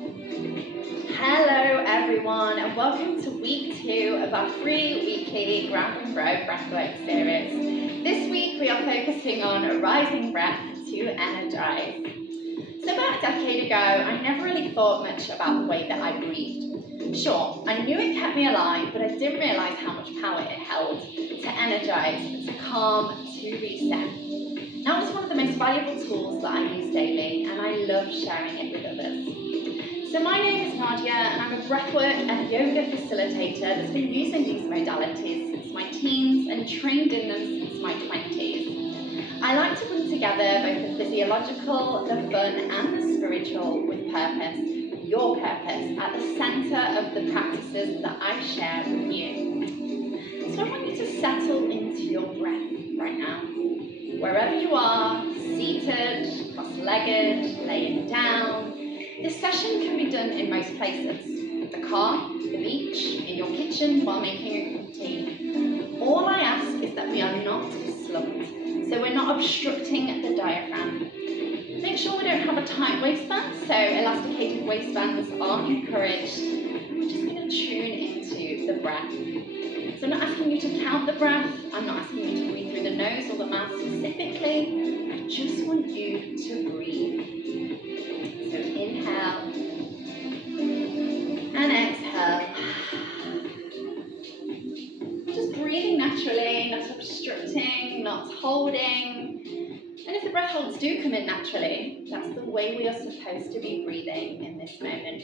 Hello everyone and welcome to week 2 of our free weekly Ground and Grow Breathwork series. This week we are focusing on rising breath to energize. So about a decade ago, I never really thought much about the way that I breathed. Sure, I knew it kept me alive, but I didn't realise how much power it held to energize, to calm, to reset. Now it's one of the most valuable tools that I use daily, and I love sharing it with others. So my name is Nadia, and I'm a breathwork and yoga facilitator that's been using these modalities since my teens and trained in them since my 20s. I like to bring together both the physiological, the fun, and the spiritual with purpose, your purpose, at the centre of the practices that I share with you. So I want you to settle into your breath right now. Wherever you are, seated, cross-legged, laying down. This session can be done in most places. The car, the beach, in your kitchen while making a cup of tea. All I ask is that we are not slumped, so we're not obstructing the diaphragm. Make sure we don't have a tight waistband, so elasticated waistbands are encouraged. We're just going to tune into the breath. So I'm not asking you to count the breath, I'm not asking you to breathe through the nose or the mouth specifically, I just want you to breathe. So inhale and exhale. Just breathing naturally, not obstructing, not holding. And if the breath holds do come in naturally, that's the way we are supposed to be breathing in this moment.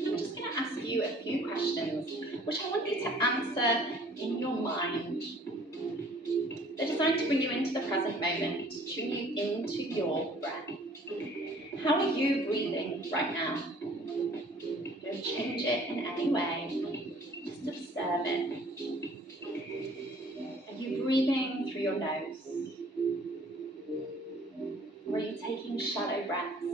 I'm just going to ask you a few questions, which I want you to answer in your mind. They're designed to bring you into the present moment, tune you into your breath. How are you breathing right now? Don't change it in any way, just observe it. Are you breathing through your nose? Or are you taking shallow breaths?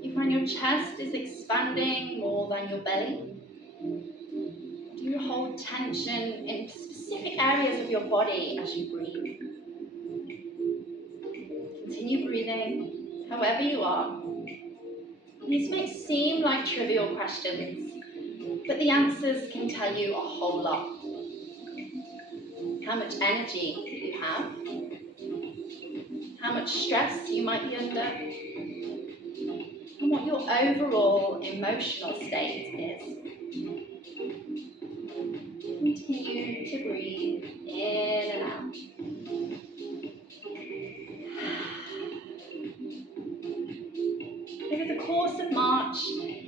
You find your chest is expanding more than your belly? Do you hold tension in specific areas of your body as you breathe? Continue breathing, however you are. These may seem like trivial questions, but the answers can tell you a whole lot. How much energy you have, how much stress you might be under, and what your overall emotional state is. Continue to breathe in and out. Over the course of March,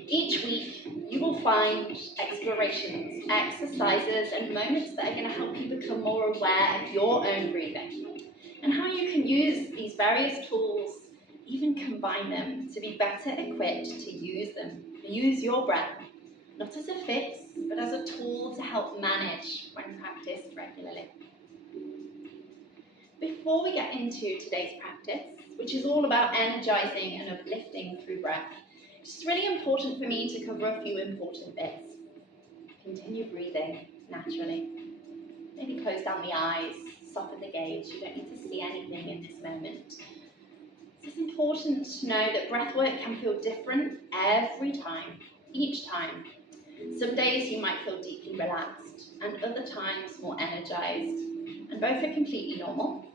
each week you will find explorations, exercises and moments that are going to help you become more aware of your own breathing and how you can use these various tools, even combine them to be better equipped to use them. Use your breath, not as a fix, but as a tool to help manage when practiced regularly. Before we get into today's practice, which is all about energizing and uplifting through breath, it's really important for me to cover a few important bits. Continue breathing naturally. Maybe close down the eyes, soften the gaze. You don't need to see anything in this moment. It's important to know that breath work can feel different every time, each time. Some days you might feel deeply relaxed and other times more energized, and both are completely normal.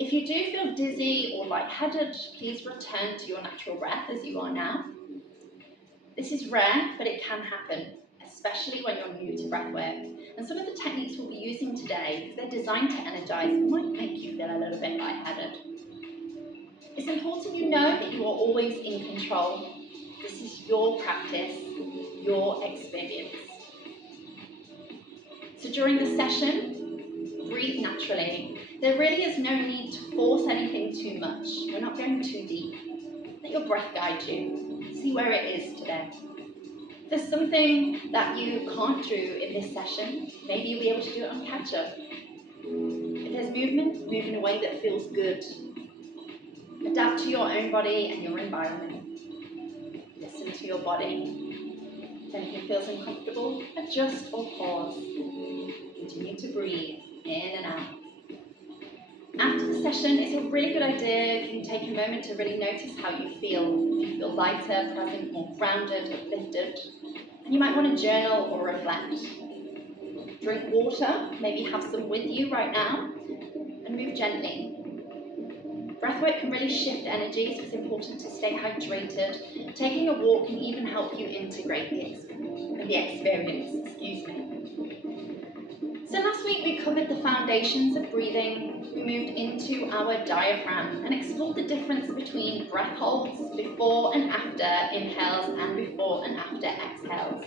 If you do feel dizzy or lightheaded, please return to your natural breath as you are now. This is rare, but it can happen, especially when you're new to breath work. And some of the techniques we'll be using today, because they're designed to energize, might make you feel a little bit lightheaded. It's important you know that you are always in control. This is your practice, your experience. So during the session, breathe naturally. There really is no need to force anything too much. We're not going too deep. Let your breath guide you. See where it is today. If there's something that you can't do in this session, maybe you'll be able to do it on catch-up. If there's movement, move in a way that feels good. Adapt to your own body and your environment. Listen to your body. If anything feels uncomfortable, adjust or pause. Continue to breathe in and out. After the session, it's a really good idea if you can take a moment to really notice how you feel. If you feel lighter, present, more grounded, uplifted. And you might want to journal or reflect. Drink water, maybe have some with you right now, and move gently. Breathwork can really shift energy, so it's important to stay hydrated. Taking a walk can even help you integrate the experience. So last week we covered the foundations of breathing. We moved into our diaphragm and explored the difference between breath holds, before and after inhales, and before and after exhales.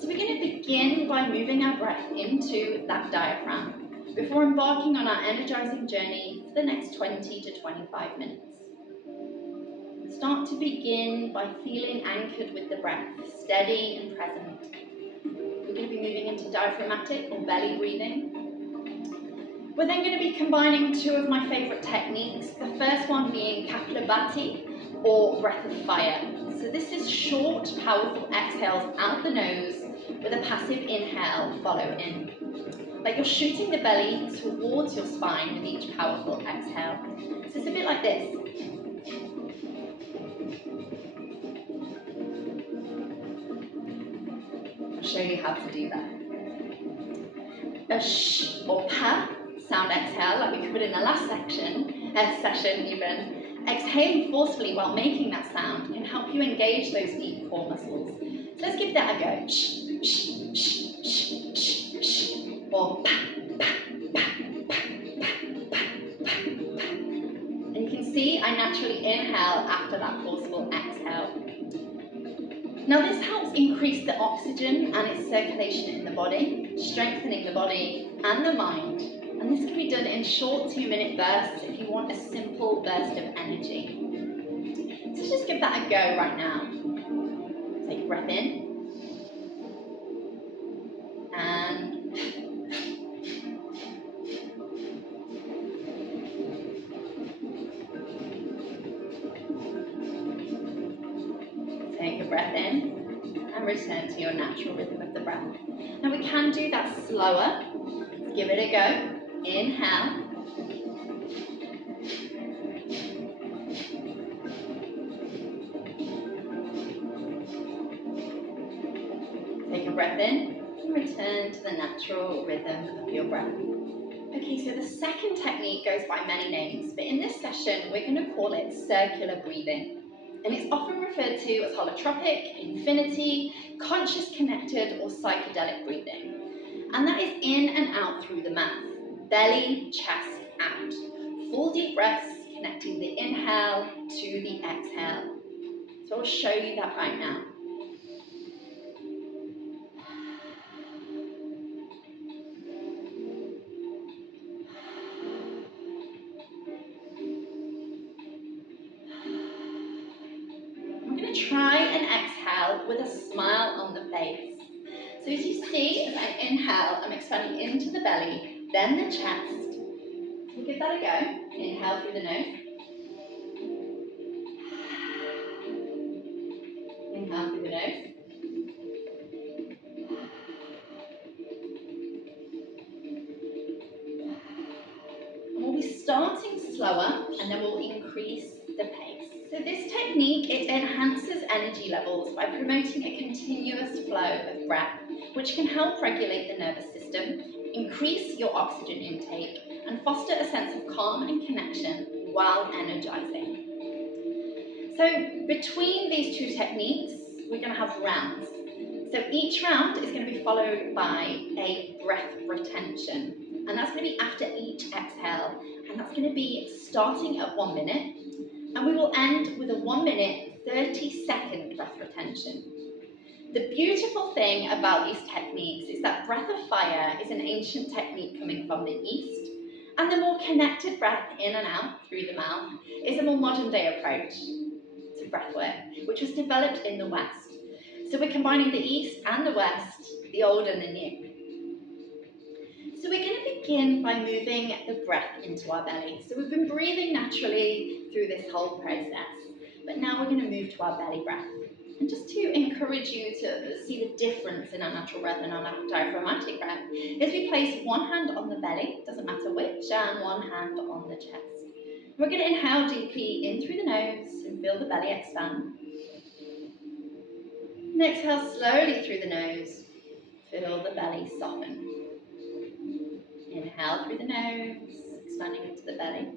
So we're going to begin by moving our breath into that diaphragm before embarking on our energizing journey for the next 20 to 25 minutes. Start to begin by feeling anchored with the breath, steady and present. We're going to be moving into diaphragmatic or belly breathing. We're then going to be combining two of my favorite techniques, the first one being Kapalabhati or breath of fire. So this is short, powerful exhales out the nose with a passive inhale follow in. Like you're shooting the belly towards your spine with each powerful exhale. So it's a bit like this. I'll show you how to do that. A sh or pa sound exhale, like we covered in the last session even. Exhaling forcefully while making that sound can help you engage those deep core muscles. So let's give that a go. Sh, sh, sh, sh, sh, sh. Or pa, pa, pa, pa, pa, pa, pa, pa. And you can see I naturally inhale after that forceful exhale. Now this helps increase the oxygen and its circulation in the body, strengthening the body and the mind. And this can be done in short 2-minute bursts if you want a simple burst of energy. So just give that a go right now. Take a breath in. And take a breath in and return to your natural rhythm of the breath. Now we can do that slower. Let's give it a go. Inhale. Take a breath in and return to the natural rhythm of your breath. Okay, so the second technique goes by many names, but in this session we're going to call it circular breathing. And it's often referred to as holotropic, infinity, conscious connected, or psychedelic breathing. And that is in and out through the mouth, belly, chest, out. Full deep breaths connecting the inhale to the exhale. So I'll show you that right now. I'm going to try and exhale with a smile on the face. So as you see, as I inhale, I'm expanding into the belly, then the chest. We'll give that a go. Inhale through the nose. Inhale through the nose. And we'll be starting slower, and then we'll increase the pace. So this technique, it enhances energy levels by promoting a continuous flow of breath, which can help regulate the nervous system, increase your oxygen intake, and foster a sense of calm and connection while energizing. So between these two techniques, we're going to have rounds. So each round is going to be followed by a breath retention, and that's going to be after each exhale, and that's going to be starting at 1 minute, and we will end with a 1 minute, 30-second breath retention. The beautiful thing about these techniques is that breath of fire is an ancient technique coming from the East, and the more connected breath in and out through the mouth is a more modern day approach to breath work, which was developed in the West. So we're combining the East and the West, the old and the new. So we're going to begin by moving the breath into our belly. So we've been breathing naturally through this whole process, but now we're going to move to our belly breath. And just to encourage you to see the difference in our natural breath and our diaphragmatic breath, is we place one hand on the belly, doesn't matter which, and one hand on the chest. We're going to inhale deeply in through the nose and feel the belly expand. And exhale slowly through the nose, feel the belly soften. Inhale through the nose, expanding into the belly.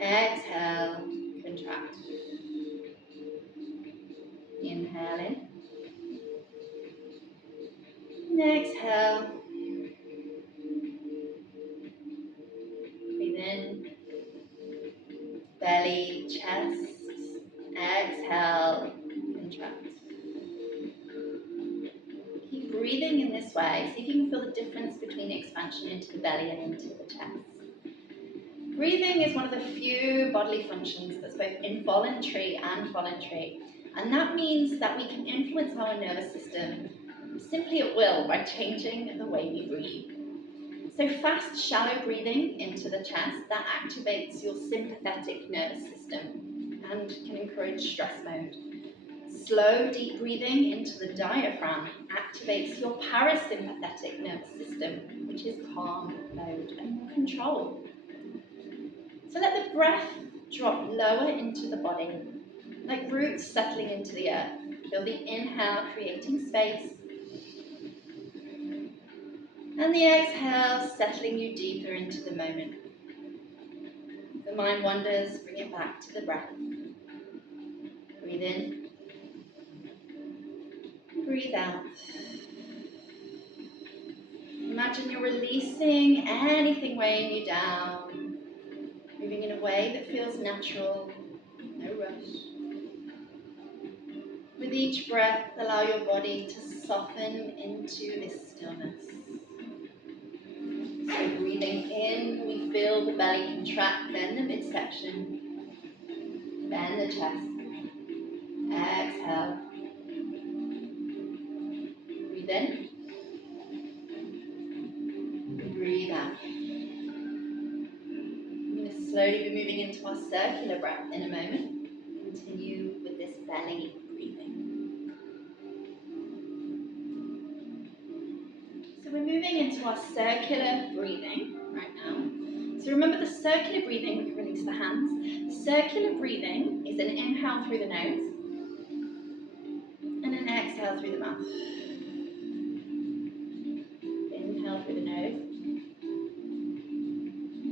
Exhale, contract. Inhale in. And exhale. Breathe in. Belly, chest. Exhale, contract. Keep breathing in this way. See if you can feel the difference between expansion into the belly and into the chest. Breathing is one of the few bodily functions that's both involuntary and voluntary. And that means that we can influence our nervous system simply at will by changing the way we breathe. So fast, shallow breathing into the chest, that activates your sympathetic nervous system and can encourage stress mode. Slow, deep breathing into the diaphragm activates your parasympathetic nervous system, which is calm mode and more control. So let the breath drop lower into the body, like roots settling into the earth. Feel the inhale creating space, and the exhale settling you deeper into the moment. If the mind wanders, bring it back to the breath. Breathe in, breathe out. Imagine you're releasing anything weighing you down, moving in a way that feels natural, no rush. With each breath, allow your body to soften into this stillness. So breathing in, we feel the belly contract, then the midsection, then the chest. Exhale. Breathe in. Breathe out. I'm going to slowly be moving into our circular breath in a moment. Continue with this belly breathing. So we're moving into our circular breathing right now. So remember the circular breathing, we can release the hands. The circular breathing is an inhale through the nose and an exhale through the mouth. Inhale through the nose,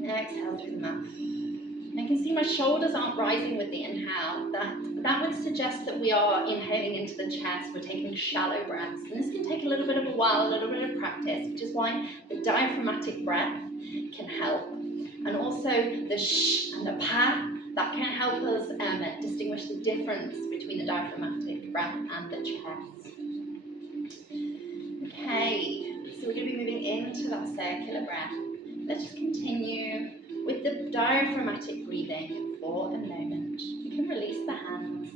exhale through the mouth. And I can see my shoulders aren't rising with the inhale. That would suggest that we are inhaling into the chest. We're taking shallow breaths. And this can take a little bit of a while, a little bit of practice, which is why the diaphragmatic breath can help. And also the sh and the pa, that can help us distinguish the difference between the diaphragmatic breath and the chest. Okay, so we're going to be moving into that circular breath. Let's just continue with the diaphragmatic breathing for a moment. You can release the hands.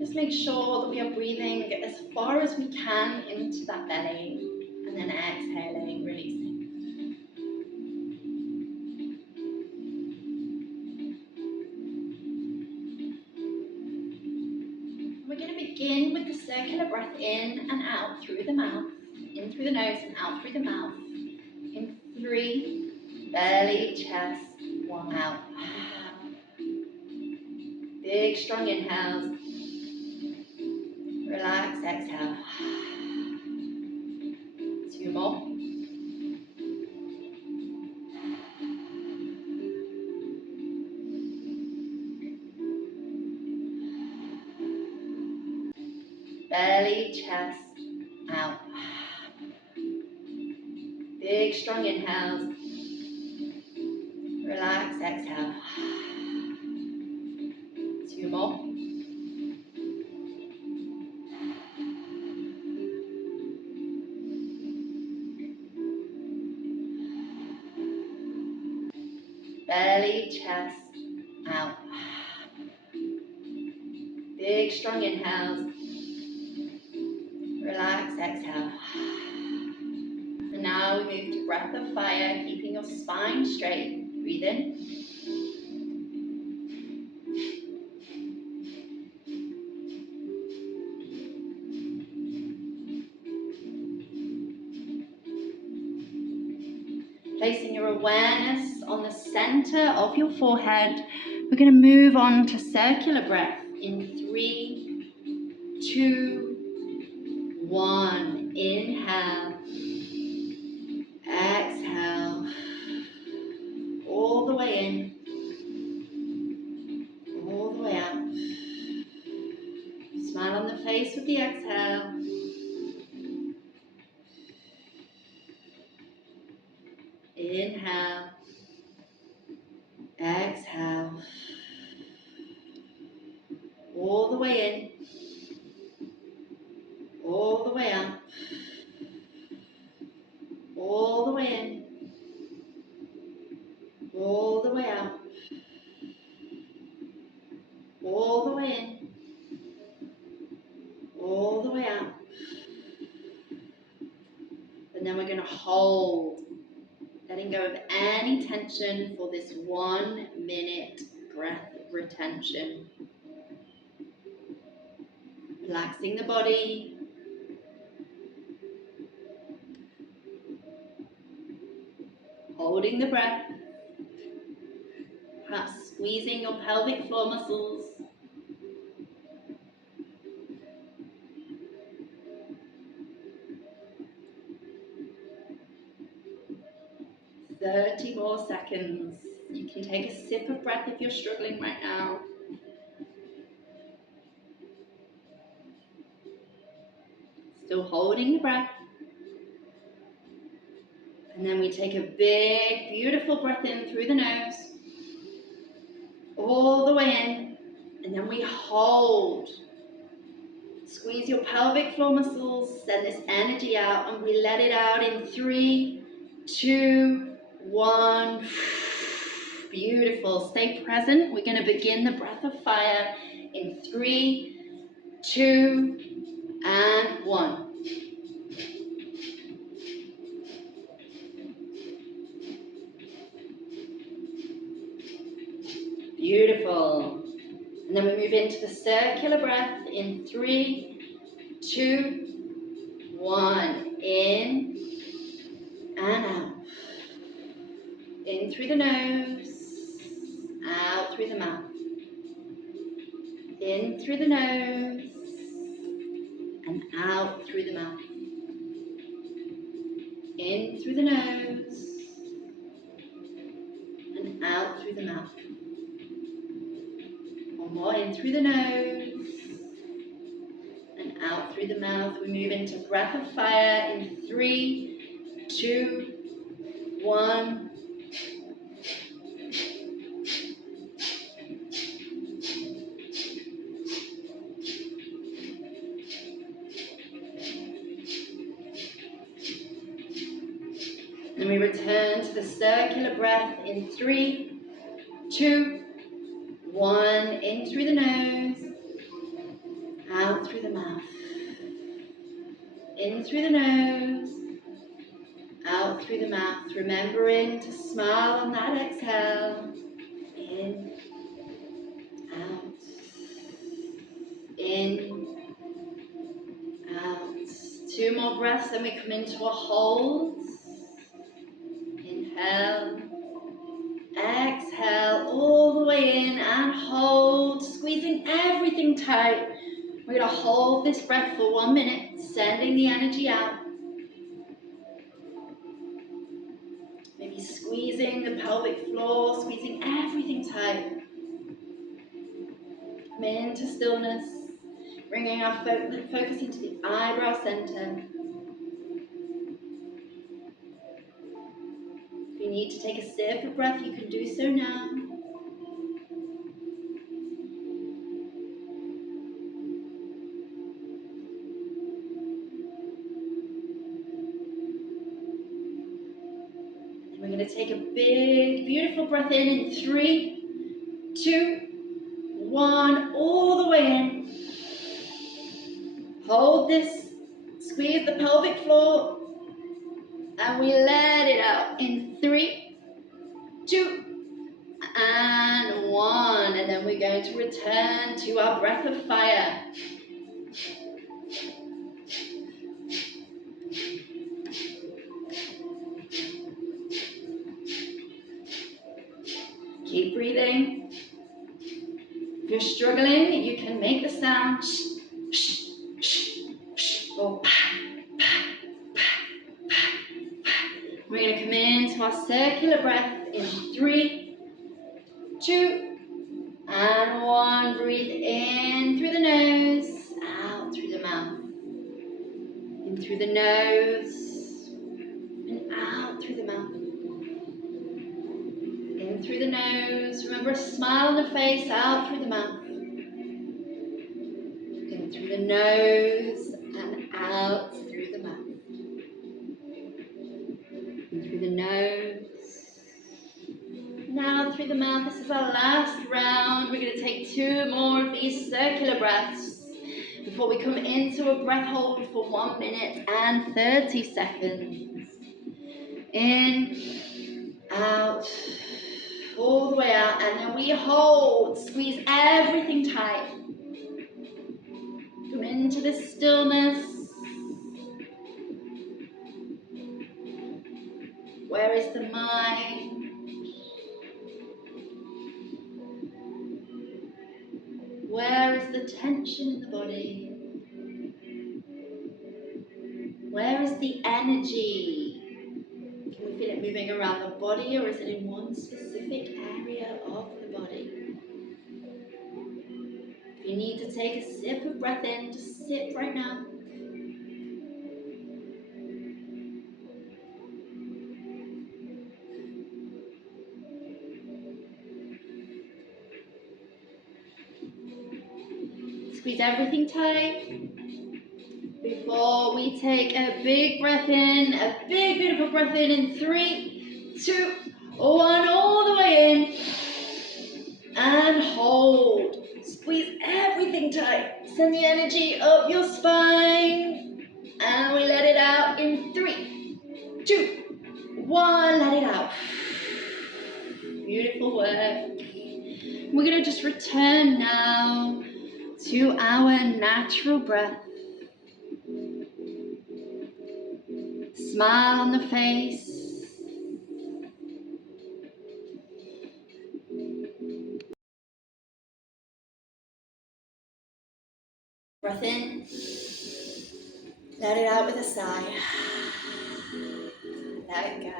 Just make sure that we are breathing as far as we can into that belly, and then exhaling, releasing. We're going to begin with the circular breath in and out through the mouth, in through the nose and out through the mouth. In 3, belly, chest, 1 out. Big, strong inhales. Relax, exhale. 2 more. Belly, chest, out. Big, strong inhales. Relax, exhale. 2 more. Belly, chest, out. Big, strong inhales. Relax, exhale. And now we move to breath of fire, keeping your spine straight. Breathe in. focusing your awareness on the center of your forehead. We're going to move on to circular breath in 3, 2, 1. Inhale, exhale, all the way in, all the way out. Smile on the face with the exhale. Inhale, exhale, all the way in, all the way out, all the way in, all the way out, all the way in, all the way out. And then we're going to hold, letting go of any tension for this 1 minute breath retention. Relaxing the body, holding the breath, perhaps squeezing your pelvic floor muscles. 30 more seconds. You can take a sip of breath if you're struggling right now. Still holding the breath. And then we take a big, beautiful breath in through the nose, all the way in, and then we hold. Squeeze your pelvic floor muscles, send this energy out, and we let it out in 3, 2, 1. Beautiful. Stay present. We're going to begin the breath of fire in 3, 2, and 1. Beautiful. And then we move into the circular breath in 3, 2, 1. In and out. In through the nose, out through the mouth. In through the nose, and out through the mouth. In through the nose, and out through the mouth. One more, in through the nose, and out through the mouth. We move into breath of fire in 3, 2, 1. Then we return to the circular breath in 3, 2, 1. In through the nose, out through the mouth. In through the nose, out through the mouth. Remembering to smile on that exhale. In, out, in, out. 2 more breaths, then we come into a hold. Inhale, exhale, all the way in and hold, squeezing everything tight. We're going to hold this breath for 1 minute, sending the energy out. Maybe squeezing the pelvic floor, squeezing everything tight. Come into stillness, bringing our focus into the eyebrow center. If you need to take a sip of breath, you can do so now. And we're going to take a big, beautiful breath in 3, 2, 1, all the way in. Hold this, squeeze the pelvic floor, and we let it out in 3, 2, and 1. And then we're going to return to our breath of fire. Keep breathing. If you're struggling, you can make the sound sh, sh, sh, sh, or pa, pa, pa, pa, pa. We're going to come into our circular breath in 3, 2, and 1. Breathe in through the nose, out through the mouth. In through the nose, and out through the mouth. In through the nose, remember a smile on the face, out through the mouth. In through the nose and out through the mouth. In through the nose, and out through the mouth. This is our last round. We're going to take 2 more of these circular breaths before we come into a breath hold for 1 minute and 30 seconds. In, out, all the way out, and then we hold. Squeeze everything tight. Come into the stillness. Where is the mind? Where is the tension in the body? Where is the energy? Can we feel it moving around the body, or is it in one specific area of the body? If you need to take a sip of breath in, just sip right now. Squeeze everything tight. Before we take a big breath in, a big beautiful breath in 3, 2, 1, all the way in, and hold. Squeeze everything tight. Send the energy up your spine, and we let it out in 3, 2, 1, let it out. Beautiful work. We're going to just return now to our natural breath. Smile on the face. Breath in. Let it out with a sigh. Let it go.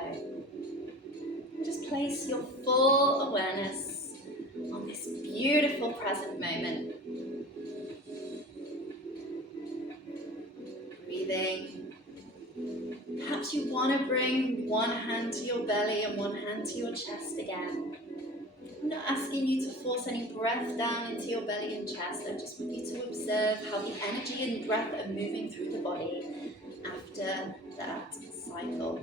And just place your full awareness on this beautiful present moment. Breathing. Perhaps you want to bring one hand to your belly and one hand to your chest again. I'm not asking you to force any breath down into your belly and chest. I just want you to observe how the energy and breath are moving through the body after that cycle.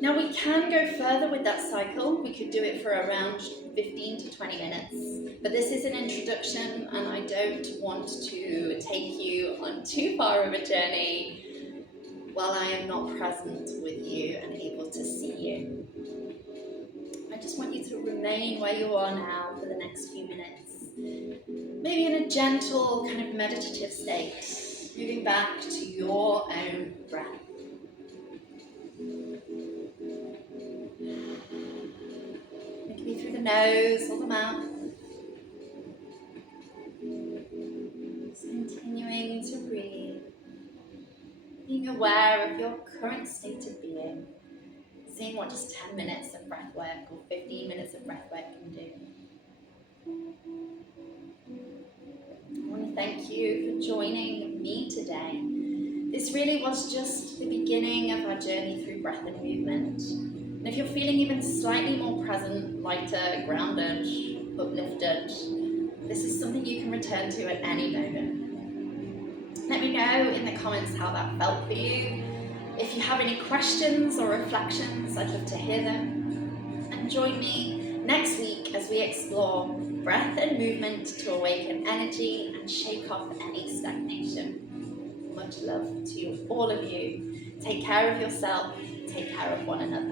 Now we can go further with that cycle. We could do it for around 15 to 20 minutes. But this is an introduction, and I don't want to take you on too far of a journey while I am not present with you and able to see you. I just want you to remain where you are now for the next few minutes. Maybe in a gentle kind of meditative state, moving back to your own breath. It can be through the nose or the mouth. Just continuing to breathe. Being aware of your current state of being. Seeing what just 10 minutes of breath work or 15 minutes of breath work can do. I want to thank you for joining me today. This really was just the beginning of our journey through breath and movement. And if you're feeling even slightly more present, lighter, grounded, uplifted, this is something you can return to at any moment. Let me know in the comments how that felt for you. If you have any questions or reflections, I'd love to hear them. And join me next week as we explore breath and movement to awaken energy and shake off any stagnation. Much love to all of you. Take care of yourself, take care of one another.